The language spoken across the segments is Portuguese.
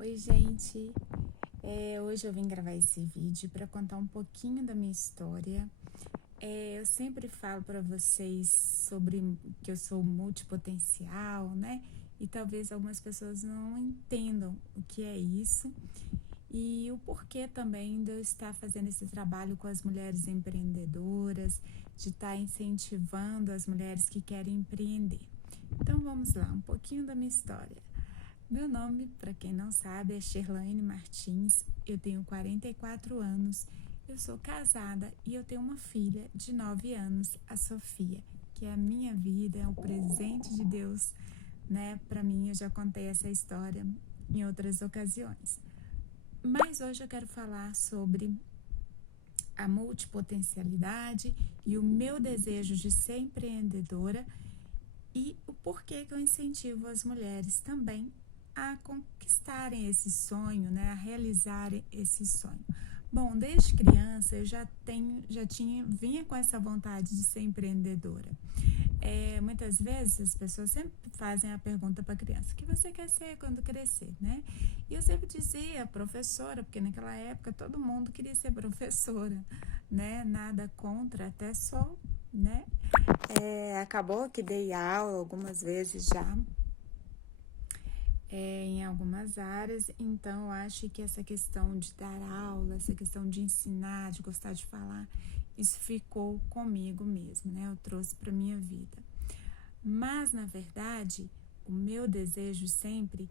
Oi, gente. Hoje eu vim gravar esse vídeo para contar um pouquinho da minha história. Eu sempre falo para vocês sobre que eu sou multipotencial, né? E talvez algumas pessoas não entendam o que é isso e o porquê também de eu estar fazendo esse trabalho com as mulheres empreendedoras, de estar incentivando as mulheres que querem empreender. Então vamos lá, um pouquinho da minha história. Meu nome, para quem não sabe, é Sherlaine Martins, eu tenho 44 anos, eu sou casada e eu tenho uma filha de 9 anos, a Sofia, que é a minha vida, é um presente de Deus, né? Para mim, eu já contei essa história em outras ocasiões. Mas hoje eu quero falar sobre a multipotencialidade e o meu desejo de ser empreendedora e o porquê que eu incentivo as mulheres também a conquistarem esse sonho, né, a realizarem esse sonho. Bom, desde criança eu vinha com essa vontade de ser empreendedora. Muitas vezes as pessoas sempre fazem a pergunta para a criança: o que você quer ser quando crescer, né? E eu sempre dizia professora, porque naquela época todo mundo queria ser professora, né? Nada contra, até só, né? Acabou que dei aula algumas vezes já, em algumas áreas, então eu acho que essa questão de dar aula, essa questão de ensinar, de gostar de falar, isso ficou comigo mesmo, né? Eu trouxe para minha vida. Mas, na verdade, o meu desejo sempre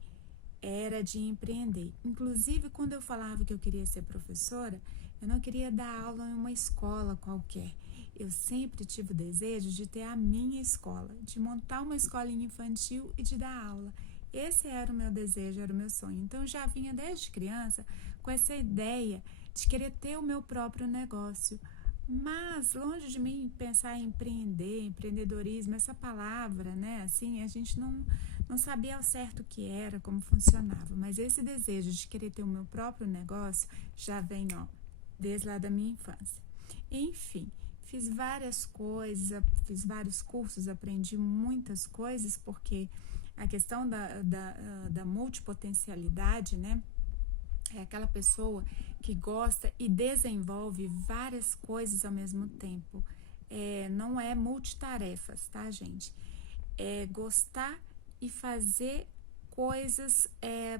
era de empreender. Inclusive, quando eu falava que eu queria ser professora, eu não queria dar aula em uma escola qualquer. Eu sempre tive o desejo de ter a minha escola, de montar uma escolinha infantil e de dar aula. Esse era o meu desejo, era o meu sonho. Então, eu já vinha desde criança com essa ideia de querer ter o meu próprio negócio. Mas, longe de mim pensar em empreender, empreendedorismo, essa palavra, né? Assim, a gente não sabia ao certo o que era, como funcionava. Mas esse desejo de querer ter o meu próprio negócio já vem, desde lá da minha infância. Enfim, fiz várias coisas, fiz vários cursos, aprendi muitas coisas, porque a questão da multipotencialidade, né? É aquela pessoa que gosta e desenvolve várias coisas ao mesmo tempo. Não é multitarefas, tá, gente? É gostar e fazer coisas,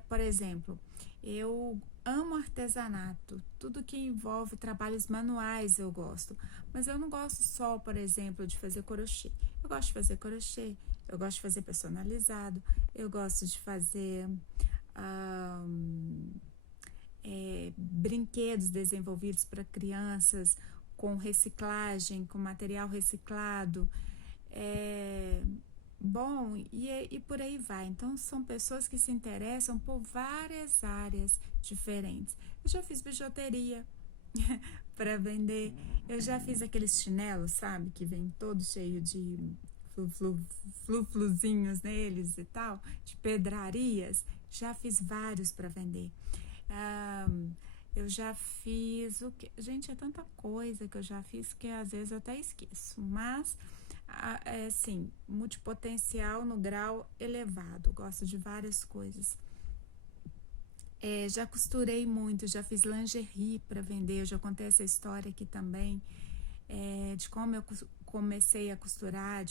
por exemplo, eu amo artesanato, tudo que envolve trabalhos manuais eu gosto, mas eu não gosto só, por exemplo, de fazer crochê. Eu gosto de fazer crochê, eu gosto de fazer personalizado, eu gosto de fazer brinquedos desenvolvidos para crianças com reciclagem, com material reciclado. Bom, e por aí vai. Então, são pessoas que se interessam por várias áreas diferentes. Eu já fiz bijuteria para vender. Eu já fiz aqueles chinelos, sabe? Que vem todo cheio de flu-fluzinhos neles e tal, de pedrarias. Já fiz vários para vender. Eu já fiz o que? Gente, é tanta coisa que eu já fiz que às vezes eu até esqueço. Mas, assim, multipotencial no grau elevado. Gosto de várias coisas. Já costurei muito, já fiz lingerie para vender. Eu já contei essa história aqui também, de como eu comecei a costurar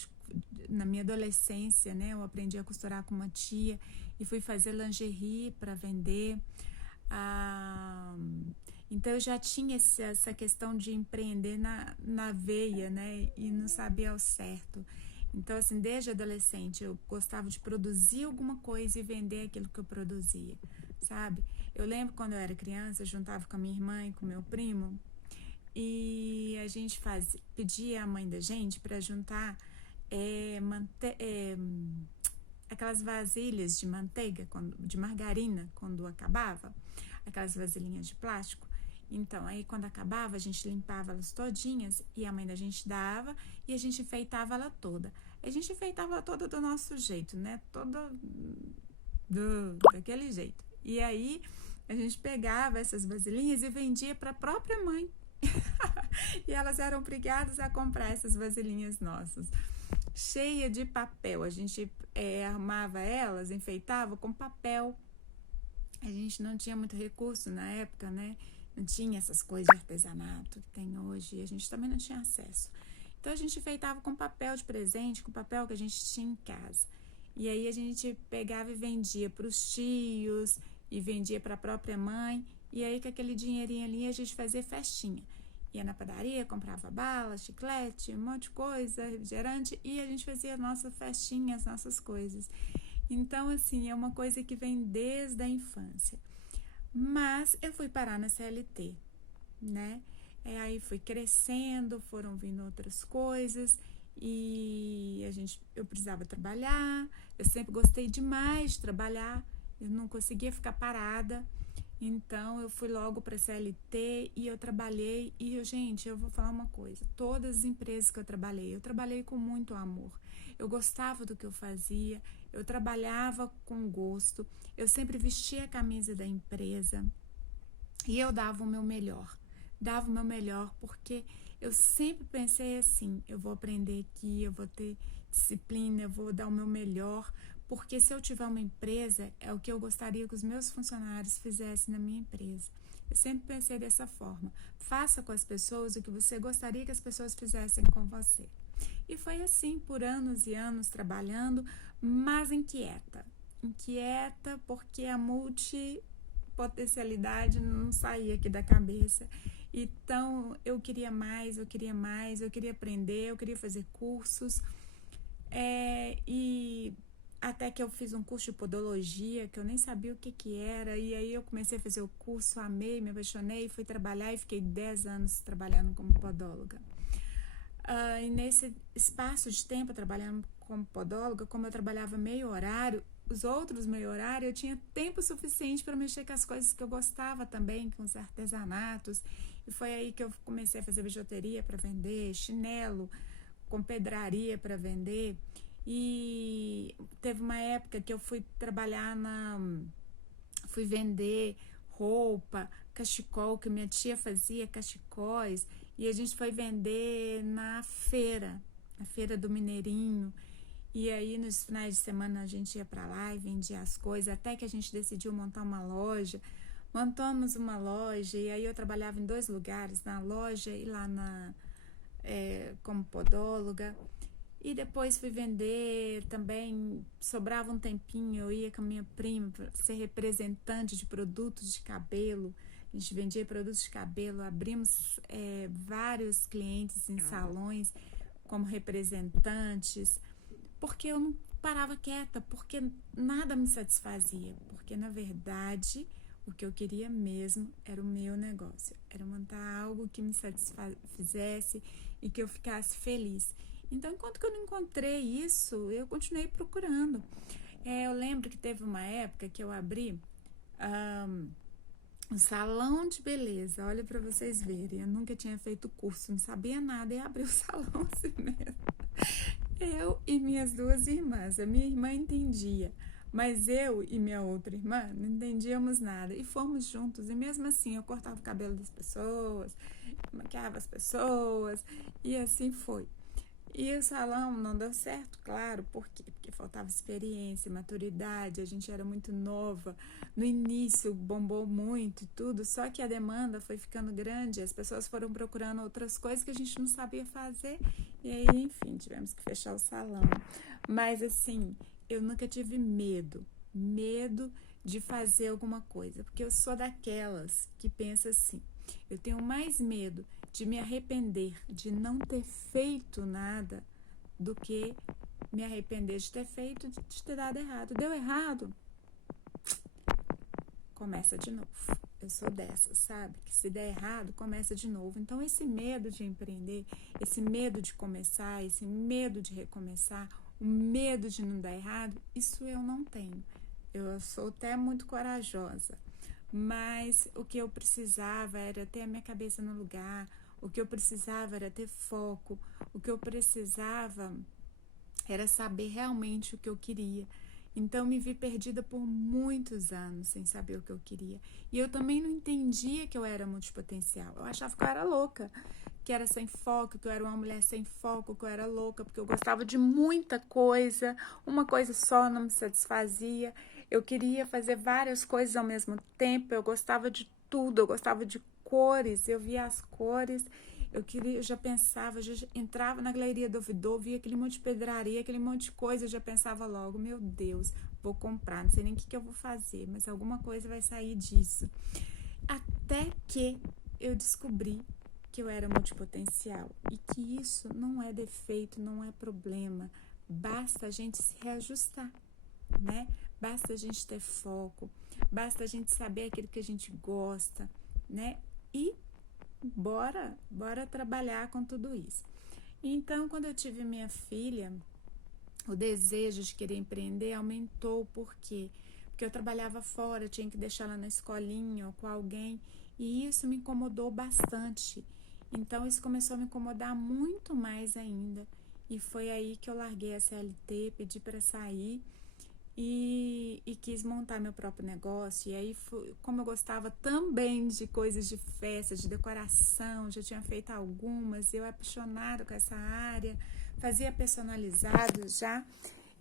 na minha adolescência, né? Eu aprendi a costurar com uma tia e fui fazer lingerie para vender. Então eu já tinha essa questão de empreender na veia, né? E não sabia ao certo. Então, assim, desde adolescente eu gostava de produzir alguma coisa e vender aquilo que eu produzia, sabe? Eu lembro quando eu era criança, eu juntava com a minha irmã e com o meu primo e a gente pedia a mãe da gente para juntar aquelas vasilhas de manteiga, de margarina, quando acabava, aquelas vasilhinhas de plástico. Então, aí quando acabava, a gente limpava elas todinhas e a mãe da gente dava e a gente enfeitava ela toda. A gente enfeitava ela toda do nosso jeito, né? Toda daquele jeito. E aí a gente pegava essas vasilhinhas e vendia para a própria mãe. E elas eram obrigadas a comprar essas vasilhinhas nossas, cheia de papel. A gente armava elas, enfeitava com papel A gente não tinha muito recurso na época, né? Não tinha essas coisas de artesanato que tem hoje, e a gente também não tinha acesso. Então a gente enfeitava com papel de presente, com papel que a gente tinha em casa. E aí a gente pegava e vendia para os tios e vendia para a própria mãe. E aí com aquele dinheirinho ali a gente fazia festinha. Ia na padaria, comprava bala, chiclete, um monte de coisa, refrigerante, e a gente fazia a nossa festinha, as nossas coisas. Então, assim, é uma coisa que vem desde a infância. Mas eu fui parar na CLT, né? Aí fui crescendo, foram vindo outras coisas e eu precisava trabalhar. Eu sempre gostei demais de trabalhar, eu não conseguia ficar parada. Então eu fui logo para a CLT e eu trabalhei. Gente, eu vou falar uma coisa: todas as empresas que eu trabalhei com muito amor. Eu gostava do que eu fazia, eu trabalhava com gosto, eu sempre vestia a camisa da empresa e eu dava o meu melhor. Dava o meu melhor porque eu sempre pensei assim: eu vou aprender aqui, eu vou ter disciplina, eu vou dar o meu melhor, porque se eu tiver uma empresa, é o que eu gostaria que os meus funcionários fizessem na minha empresa. Eu sempre pensei dessa forma: faça com as pessoas o que você gostaria que as pessoas fizessem com você. E foi assim por anos e anos trabalhando, mas inquieta. Inquieta porque a multipotencialidade não saía aqui da cabeça. Então eu queria mais, eu queria aprender, eu queria fazer cursos. E até que eu fiz um curso de podologia, que eu nem sabia o que era, e aí eu comecei a fazer o curso, amei, me apaixonei, fui trabalhar e fiquei 10 anos trabalhando como podóloga. E nesse espaço de tempo trabalhando como podóloga, como eu trabalhava meio horário, os outros meio horário, eu tinha tempo suficiente para mexer com as coisas que eu gostava também, com os artesanatos, e foi aí que eu comecei a fazer bijuteria para vender, chinelo, com pedraria para vender. E teve uma época que eu fui trabalhar fui vender roupa, cachecol, que minha tia fazia cachecóis, e a gente foi vender na feira do Mineirinho. E aí nos finais de semana a gente ia para lá e vendia as coisas, até que a gente decidiu montar uma loja. Montamos uma loja e aí eu trabalhava em 2 lugares, na loja e lá como podóloga. E depois fui vender também, sobrava um tempinho, eu ia com a minha prima para ser representante de produtos de cabelo. A gente vendia produtos de cabelo, abrimos vários clientes em salões como representantes, porque eu não parava quieta, porque nada me satisfazia, porque na verdade o que eu queria mesmo era o meu negócio, era montar algo que me satisfizesse e que eu ficasse feliz. Então, enquanto que eu não encontrei isso, eu continuei procurando. Eu lembro que teve uma época que eu abri um salão de beleza. Olha para vocês verem, eu nunca tinha feito curso, não sabia nada e abri o salão assim mesmo. Eu e minhas 2 irmãs. A minha irmã entendia, mas eu e minha outra irmã não entendíamos nada. E fomos juntos, e mesmo assim eu cortava o cabelo das pessoas, maquiava as pessoas, e assim foi. E o salão não deu certo, claro, por quê? Porque faltava experiência, maturidade, a gente era muito nova. No início bombou muito e tudo, só que a demanda foi ficando grande, as pessoas foram procurando outras coisas que a gente não sabia fazer, e aí, enfim, tivemos que fechar o salão. Mas assim, eu nunca tive medo de fazer alguma coisa, porque eu sou daquelas que pensa assim: eu tenho mais medo de me arrepender de não ter feito nada do que me arrepender de ter feito, de ter dado errado. Deu errado? Começa de novo. Eu sou dessas, sabe? Que se der errado, começa de novo. Então, esse medo de empreender, esse medo de começar, esse medo de recomeçar, o medo de não dar errado, isso eu não tenho. Eu sou até muito corajosa. Mas o que eu precisava era ter a minha cabeça no lugar, o que eu precisava era ter foco, o que eu precisava era saber realmente o que eu queria. Então me vi perdida por muitos anos sem saber o que eu queria. E eu também não entendia que eu era multipotencial. Eu achava que eu era louca, que era sem foco, que eu era uma mulher sem foco, que eu era louca, porque eu gostava de muita coisa, uma coisa só não me satisfazia. eu queria fazer várias coisas ao mesmo tempo, eu gostava de tudo, eu gostava de cores, eu via as cores, eu já pensava, já entrava na galeria do ouvidor, via aquele monte de pedraria, aquele monte de coisa, eu já pensava logo, meu Deus, vou comprar, não sei nem o que eu vou fazer, mas alguma coisa vai sair disso. Até que eu descobri que eu era multipotencial e que isso não é defeito, não é problema, basta a gente se reajustar, né? Basta a gente ter foco, basta a gente saber aquilo que a gente gosta, né? E bora trabalhar com tudo isso. Então, quando eu tive minha filha, o desejo de querer empreender aumentou. Por quê? Porque eu trabalhava fora, eu tinha que deixá-la na escolinha ou com alguém, e isso me incomodou bastante. Então, isso começou a me incomodar muito mais ainda. E foi aí que eu larguei a CLT, pedi para sair e quis montar meu próprio negócio. E aí, como eu gostava também de coisas de festa, de decoração, já tinha feito algumas, eu apaixonada com essa área, fazia personalizado já,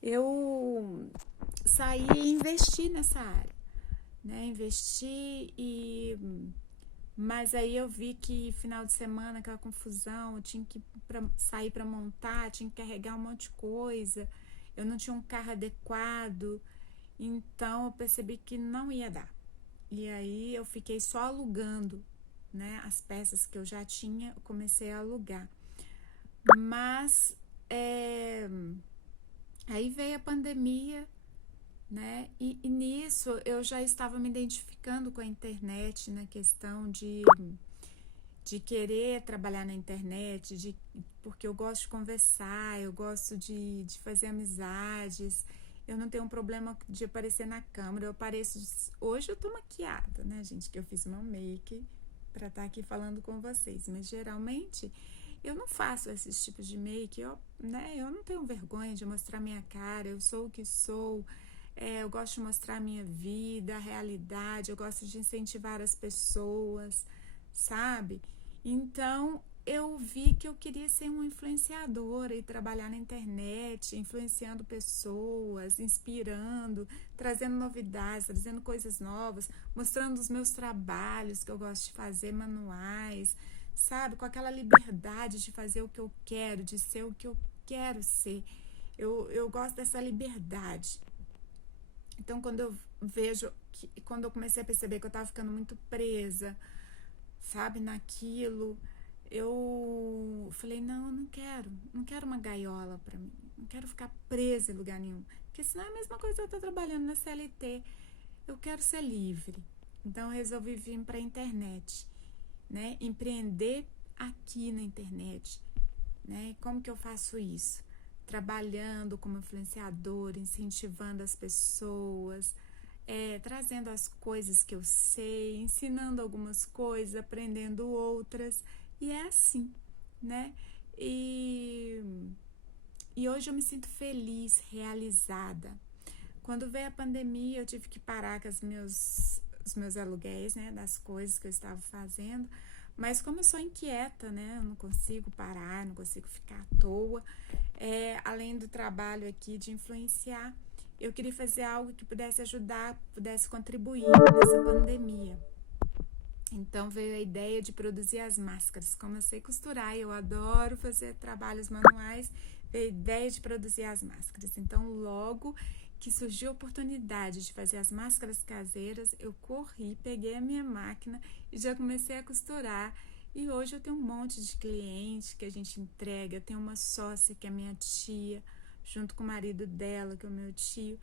eu saí e investi nessa área, né? Investi mas aí eu vi que final de semana, aquela confusão, eu tinha que sair para montar, tinha que carregar um monte de coisa, eu não tinha um carro adequado, então eu percebi que não ia dar. E aí eu fiquei só alugando, né? As peças que eu já tinha, eu comecei a alugar. Mas aí veio a pandemia, né? E nisso eu já estava me identificando com a internet na questão de querer trabalhar na internet, porque eu gosto de conversar, eu gosto de fazer amizades, eu não tenho um problema de aparecer na câmera, eu apareço... Hoje eu tô maquiada, né, gente, que eu fiz uma make pra estar aqui falando com vocês, mas geralmente eu não faço esses tipos de make, eu não tenho vergonha de mostrar minha cara, eu sou o que sou, eu gosto de mostrar a minha vida, a realidade, eu gosto de incentivar as pessoas, sabe? Então, eu vi que eu queria ser uma influenciadora e trabalhar na internet, influenciando pessoas, inspirando, trazendo novidades, trazendo coisas novas, mostrando os meus trabalhos que eu gosto de fazer, manuais, sabe? Com aquela liberdade de fazer o que eu quero, de ser o que eu quero ser. Eu gosto dessa liberdade. Então, quando eu comecei a perceber que eu estava ficando muito presa, sabe, naquilo, eu falei, não, eu não quero uma gaiola pra mim, não quero ficar presa em lugar nenhum, porque senão é a mesma coisa que eu estou trabalhando na CLT, eu quero ser livre. Então, eu resolvi vir para a internet, né, empreender aqui na internet, né, e como que eu faço isso? Trabalhando como influenciadora, incentivando as pessoas, trazendo as coisas que eu sei, ensinando algumas coisas, aprendendo outras, e é assim, né? E hoje eu me sinto feliz, realizada. Quando veio a pandemia, eu tive que parar com os meus aluguéis, né, das coisas que eu estava fazendo, mas como eu sou inquieta, né, eu não consigo parar, não consigo ficar à toa, além do trabalho aqui de influenciar, eu queria fazer algo que pudesse ajudar, pudesse contribuir nessa pandemia. Então veio a ideia de produzir as máscaras. Como eu sei costurar, eu adoro fazer trabalhos manuais, veio a ideia de produzir as máscaras. Então logo que surgiu a oportunidade de fazer as máscaras caseiras, eu corri, peguei a minha máquina e já comecei a costurar. E hoje eu tenho um monte de clientes que a gente entrega. Eu tenho uma sócia que é minha tia, junto com o marido dela, que é o meu tio,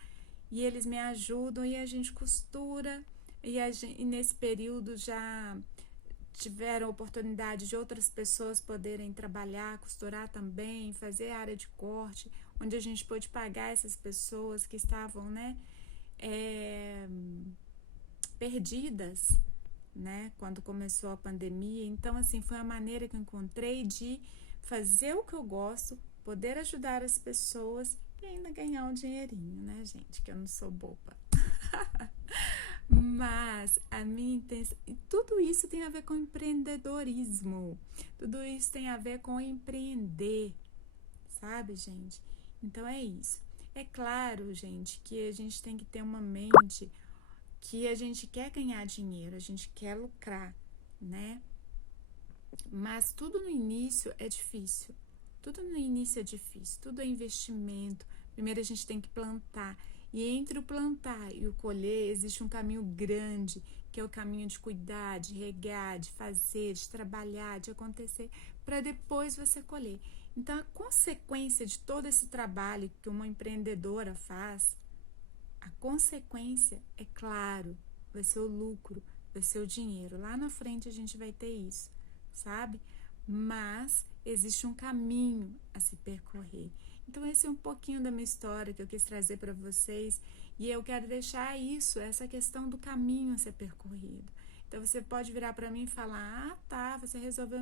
e eles me ajudam e a gente costura. E nesse período já tiveram a oportunidade de outras pessoas poderem trabalhar, costurar também, fazer área de corte, onde a gente pôde pagar essas pessoas que estavam, né, perdidas, né, quando começou a pandemia. Então, assim, foi a maneira que eu encontrei de fazer o que eu gosto, poder ajudar as pessoas e ainda ganhar um dinheirinho, né, gente, que eu não sou boba. Mas a minha intenção, tudo isso tem a ver com empreendedorismo, tudo isso tem a ver com empreender, sabe, gente? Então é isso. É claro, gente, que a gente tem que ter uma mente que a gente quer ganhar dinheiro, a gente quer lucrar, né? Mas tudo no início é difícil. Tudo no início é difícil, tudo é investimento. Primeiro a gente tem que plantar. E entre o plantar e o colher existe um caminho grande, que é o caminho de cuidar, de regar, de fazer, de trabalhar, de acontecer, para depois você colher. Então, a consequência de todo esse trabalho que uma empreendedora faz, a consequência, é claro, vai ser o lucro, vai ser o dinheiro. Lá na frente a gente vai ter isso, sabe? Mas existe um caminho a se percorrer. Então esse é um pouquinho da minha história que eu quis trazer para vocês e eu quero deixar isso, essa questão do caminho a ser percorrido. Então você pode virar para mim e falar: "Ah, tá, você resolveu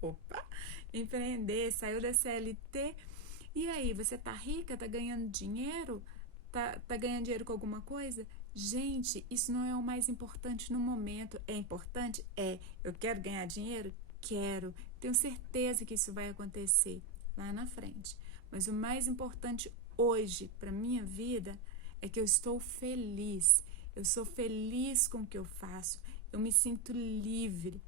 opa, empreender, saiu da CLT. E aí, você tá rica, tá ganhando dinheiro? Tá ganhando dinheiro com alguma coisa?" Gente, isso não é o mais importante no momento. É importante? É. Eu quero ganhar dinheiro? Quero. Tenho certeza que isso vai acontecer lá na frente. Mas o mais importante hoje para minha vida é que eu estou feliz. Eu sou feliz com o que eu faço. Eu me sinto livre,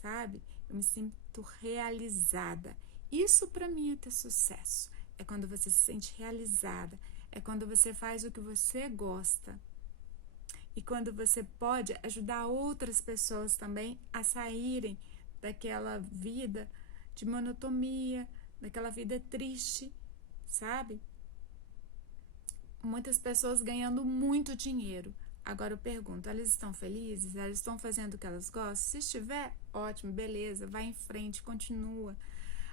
sabe? Eu me sinto realizada. Isso para mim é ter sucesso. É quando você se sente realizada. É quando você faz o que você gosta. E quando você pode ajudar outras pessoas também a saírem daquela vida de monotonia, daquela vida triste, sabe? Muitas pessoas ganhando muito dinheiro. Agora eu pergunto, elas estão felizes? Elas estão fazendo o que elas gostam? Se estiver, ótimo, beleza, vai em frente, continua.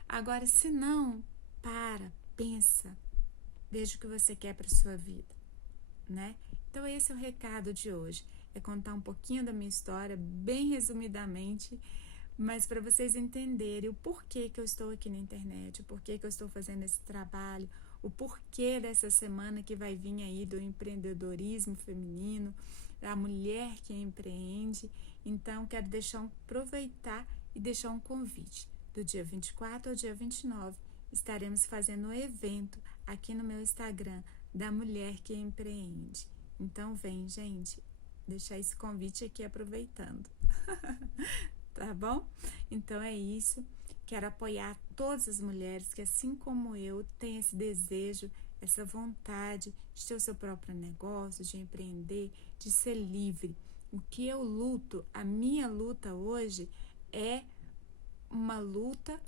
Agora, se não, pensa, veja o que você quer para sua vida, né? Então esse é o recado de hoje, é contar um pouquinho da minha história, bem resumidamente, mas para vocês entenderem o porquê que eu estou aqui na internet, o porquê que eu estou fazendo esse trabalho, o porquê dessa semana que vai vir aí do empreendedorismo feminino, da mulher que empreende. Então, quero aproveitar e deixar um convite. Do dia 24 ao dia 29, estaremos fazendo um evento aqui no meu Instagram, da Mulher que Empreende. Então, vem, gente, deixar esse convite aqui aproveitando. Tá bom? Então é isso. Quero apoiar todas as mulheres que, assim como eu, têm esse desejo, essa vontade de ter o seu próprio negócio, de empreender, de ser livre. O que eu luto, a minha luta hoje é uma luta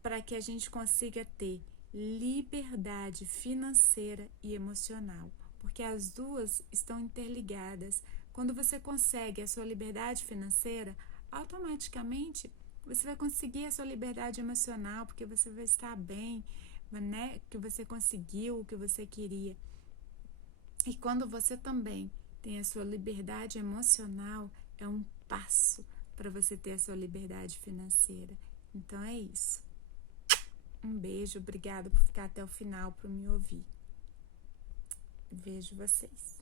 para que a gente consiga ter liberdade financeira e emocional, porque as duas estão interligadas. Quando você consegue a sua liberdade financeira, automaticamente você vai conseguir a sua liberdade emocional, porque você vai estar bem, né? Que você conseguiu o que você queria. E quando você também tem a sua liberdade emocional, é um passo para você ter a sua liberdade financeira. Então é isso. Um beijo, obrigada por ficar até o final para me ouvir. Vejo vocês.